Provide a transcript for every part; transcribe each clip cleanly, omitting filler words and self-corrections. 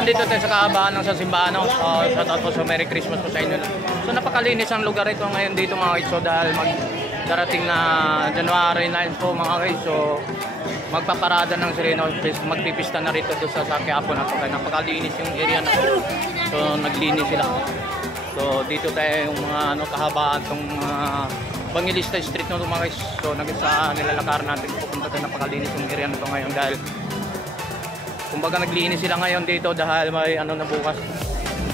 nandito tayo sa kahabaan ng San Simbano. Shoutout po sa Merry Christmas po sa inyo. So napakalinis ang lugar ito ngayon dito mga guys. So dahil darating na January 9 po mga guys. So magpaparada ng Sereno, magpipista na rito doon sa Quiapo na to. Kaya napakalinis yung area na to. So naglinis sila. So dito tayo yung mga kahabaan tong Bangilista Street na mga guys. So sa nilalakar natin pupunta tayo, napakalinis yung area na to ngayon dahil kumbaga naglinis sila ngayon dito dahil may na bukas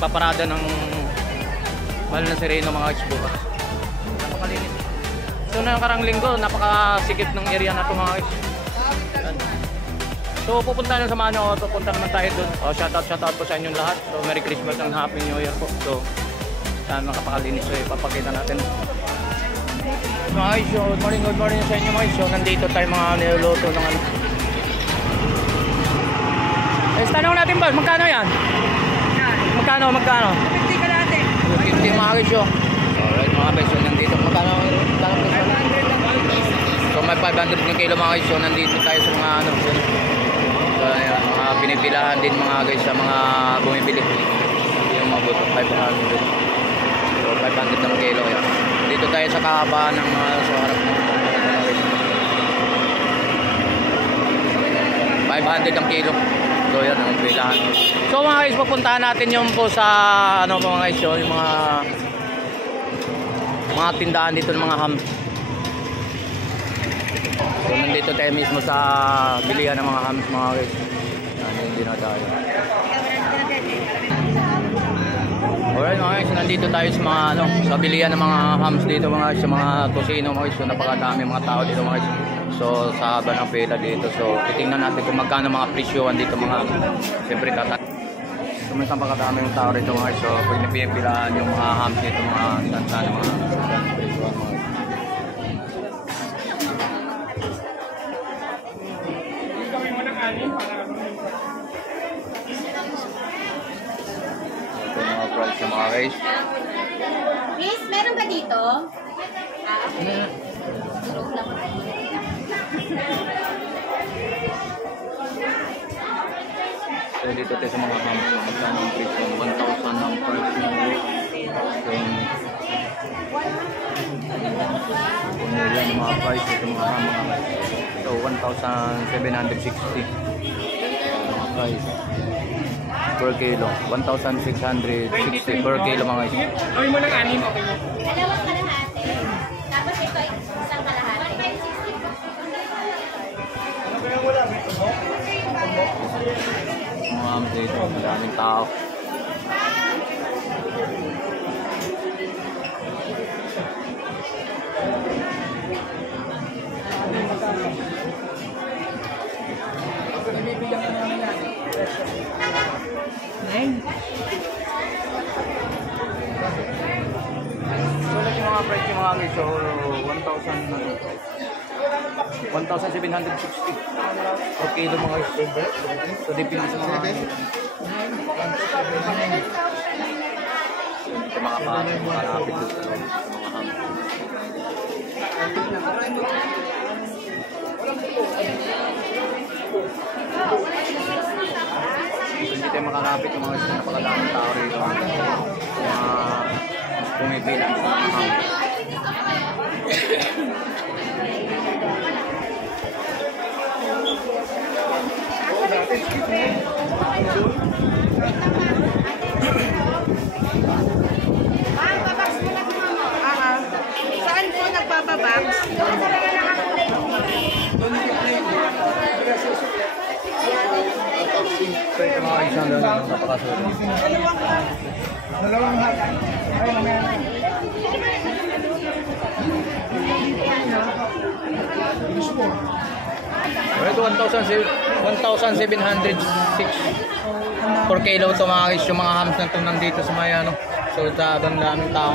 paparada ng mahal na Sereno mga guys bukas. Napakalinis. So nakarang linggo napakasikip ng area na to mga guys. So pupunta na sa Mano, pupunta naman tayo doon. Shoutout po sa inyong lahat. So Merry Christmas and Happy New Year po. So sana nakapakalinis, so ipapakita natin. Mga guys, so good morning sa inyo mga guys. So nandito tayo mga niluluto ng ano. Tanong natin ba, magkano yan? Magkano? 50 ka natin. 50 mga guys. Alright mga guys, so nandito. Magkano? So may 500 na kilo mga guys. So nandito tayo sa mga ano. So ayan, mga pinipilahan din mga guys sa mga bumibili. Yung mga buto, 500. So 500 na kilo yan. Dito tayo sa kahabaan ng sa harap ng 500 ang kilo. So yan ang bilahan. So mga guys, pupuntahan natin yung po sa ano mga guys, yung mga tindahan dito ng mga ham. So nandito tayo mismo sa bilihan ng mga hams mga guys. Hindi na tayo. Alright mga guys, nandito tayo sa mga sa bilihan ng mga hams dito mga guys, sa mga tosino mga guys. So napakadami mga tao dito mga guys. So sa haba ng pila dito. So titingnan natin kung magkano mga presyohan dito mga siyempre tata. So may napakadami yung tao rito mga guys. So pag napipilaan yung mga hams dito mga tansa ng mga presyohan mga guys. Ito yung mga price yung mga guys. Miss, meron ba dito? Okay. So dito tayo sa mga hams, magkano ang presyo, 1,000 ang price ng yan mga price ito mga hams. So 1,760 mga price per kilo, 1,660 per kilo mga guys. Gawin mo ng anim, okay mo? Dalawang kalahati. Tapos ito isang kalahati. Mga hams dito, maraming tao. So like yung mga price yung mga guys, so 1,760 per kilo mga guys. So depende sa mga ito mga malapit sa mga ham. So hindi tayo makalapit yung mga napakadaming tao rito. Pumipilang sa mga ham. Saan po nagbababox? So ito mga isang napakasulit. Dalawang hat. Ay, mamaya na. Ito 1,706 per kilo ito mga guys, yung mga hams na ito nandito sa may ano. So sa daming tao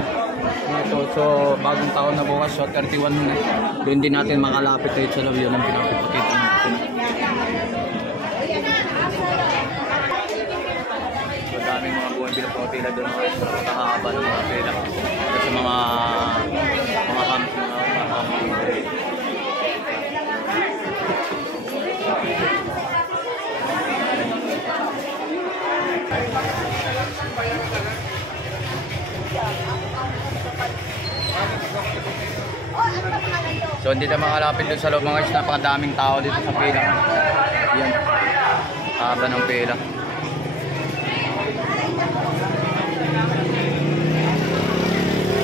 ito. So bagong taon na bukas, so 31 na. Doon din natin makalapit dito sa loob yun ang pinapipakita natin. So daming mga buwan pinapapila doon mga guys, nakahaba ng mga pila sa mga hams na So hindi tayo makalapit doon sa loob mga guys, napakadaming tao dito sa pila. Yan. Haba ng pila.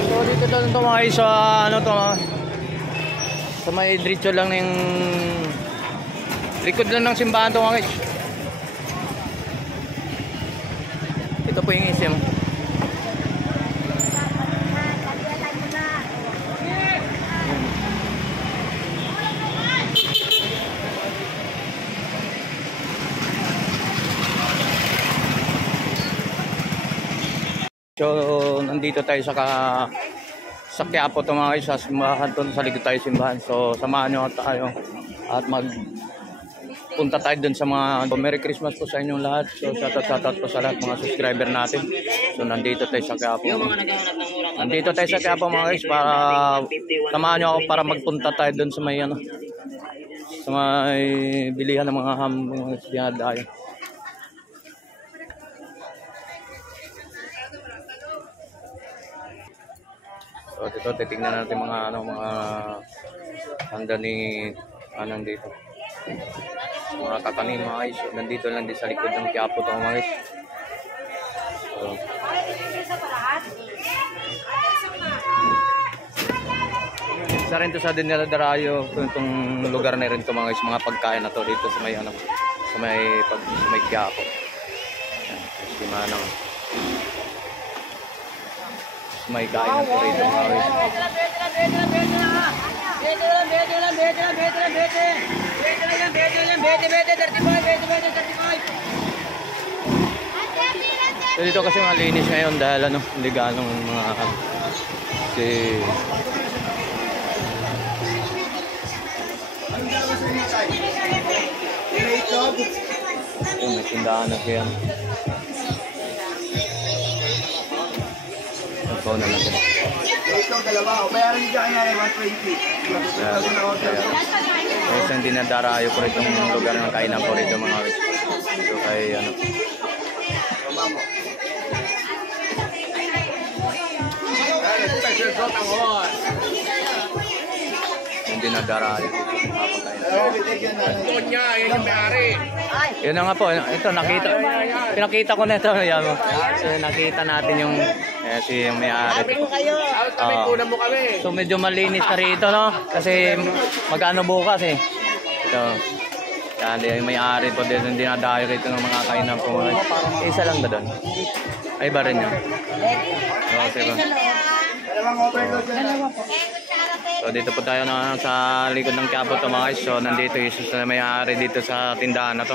So dito doon ito mga guys, sa ano to, sa may diretso lang ng likod lang ng simbahan to mga guys. Ito po yung isim. So, nandito tayo sa Quiapo to mga guys, sa simbahan to, sa likod tayo simbahan. So, samahan nyo tayo at punta tayo dun sa mga Merry Christmas po sa inyong lahat. So, shoutout po sa lahat mga subscriber natin. So, nandito tayo sa Quiapo. Nandito tayo sa Quiapo mga guys para samahan nyo ako para magpunta tayo dun sa may ano, sa may bilihan ng mga dinadayo. So dito titingnan natin mga handa ni anong dito. Mga kakanin mga guys. So, nandito lang din sa likod ng Quiapo to mga guys. So, isa rin to sa dinadarayo itong lugar na rin to mga guys, mga pagkain na to dito sa may ano, sa may Quiapo. Yan, si Manang. May kain na po rito mga guys. So dito kasi malinis ngayon dahil ano, hindi ganong mga kasi may tindahan na siya. Ikaw na lang. Ito, dalawa. O, bayaran niyo kanya 120. May isang dinadarayo po rito ng lugar ng kainan po rito mga guys. So kay ano. Yung dinadarayo dito ng mga pagkainan. Tonya, yan yung may-ari. Yun na nga po, ito pinakita ko na ito. So nakita natin yung si may-ari. Kami, kunan mo kami. So medyo malinis na rito no? Kasi magkano bukas eh. Ito. Yan, yung may-ari po dito, hindi dinadayo rito ng mga kainan po. Isa lang ba doon? Ay ba rin yun? Okay ba? Dalawang overload yan. So dito po tayo na sa likod ng Quiapo to mga guys. So nandito yung may-ari dito sa tindahan na to.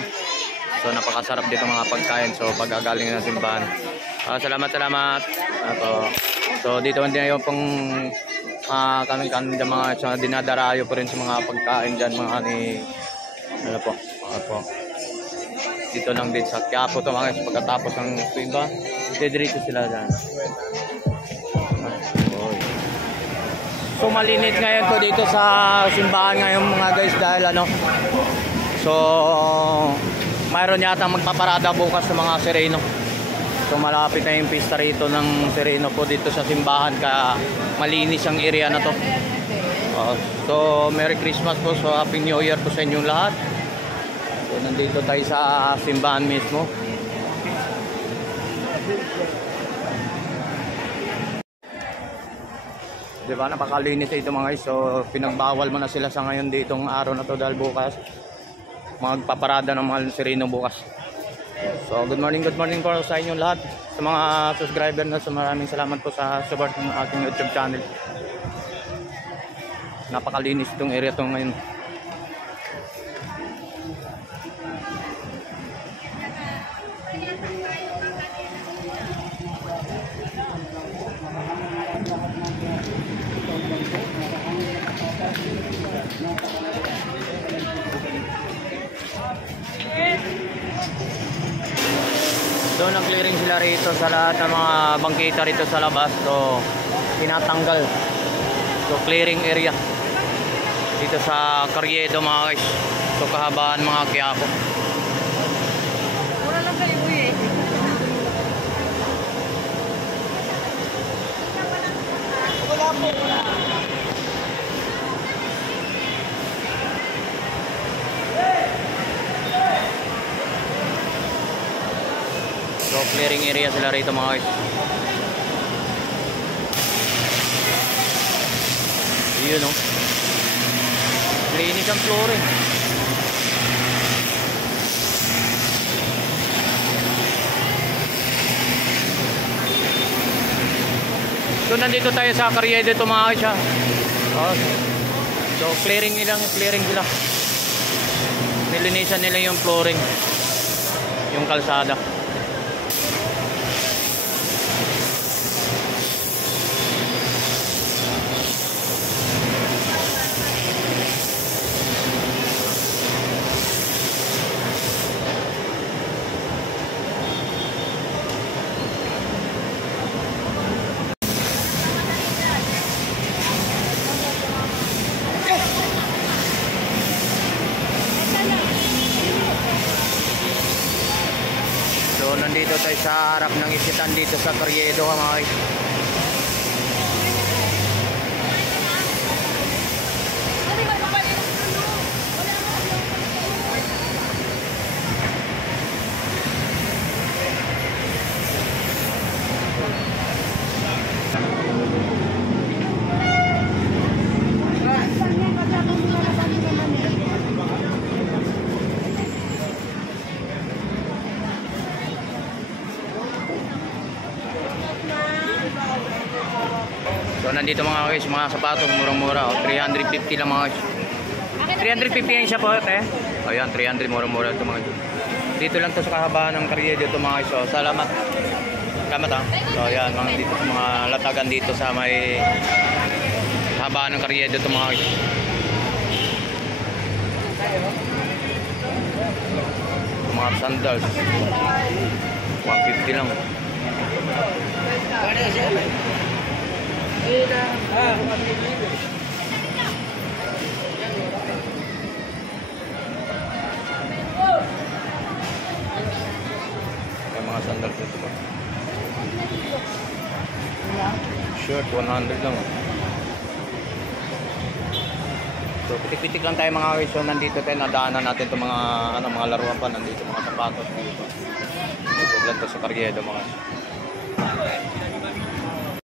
So napakasarap dito mga pagkain. So pagkagaling ng simbahan. Salamat. So dito din yung pong kanin dyan mga so, dinadarayo po rin sa mga pagkain dyan mga ni ano po. Dito lang din sa Quiapo to mga guys. Pagkatapos ng simba, diretso sila dyan. So malinis ngayon po dito sa simbahan ngayon mga guys dahil ano. So mayroon yata magpaparada bukas sa mga sireno. So malapit na yung pista rito ng sireno po dito sa simbahan kaya malinis ang area na to. So Merry Christmas po, so Happy New Year po sa inyong lahat. So nandito tayo sa simbahan mismo. Diba, napakalinis ito mga guys. So pinagbawal mo na sila sa ngayon ditong araw na to dahil bukas magpaparada ng mga sireno bukas. So good morning po sa inyong lahat. Sa mga subscriber na, so maraming salamat po sa support ng ating YouTube channel. Napakalinis itong area to ngayon. So nag-clearing sila rito sa lahat ng mga bangkita rito sa labas. So tinatanggal. So clearing area dito sa Carriedo mga guys. So kahabaan mga Quiapo. Wala lang kayo eh. Wala po. Clearing area sila rito mga guys. Yun oh. Linis ang flooring. So nandito tayo sa Carriedo ito mga guys. Oh. So clearing sila. Nilinisan nila yung flooring, yung kalsada. So nandito tayo sa harap ng isitan dito sa Carriedo mga guys. So nandito mga guys, mga sapatos murang-mura, 350 lang mga guys. 350 yan siya po, te. Ayan, 300 murang-mura ito mga guys. Dito lang to sa kahabaan ng Carriedo ito mga guys. So salamat. Salamat ha. So ayan, mga dito sa mga latagan dito sa may kahabaan ng Carriedo ito mga guys. Mga sandals 150 lang. May mga sandals dito ba? Shirt 100 lang. So pitik-pitik lang tayo mga guys. So nandito tayo, nadaanan natin itong mga laruan pa. Nandito mga sapatos dito. Dito lang ito sa Carriedo mga guys.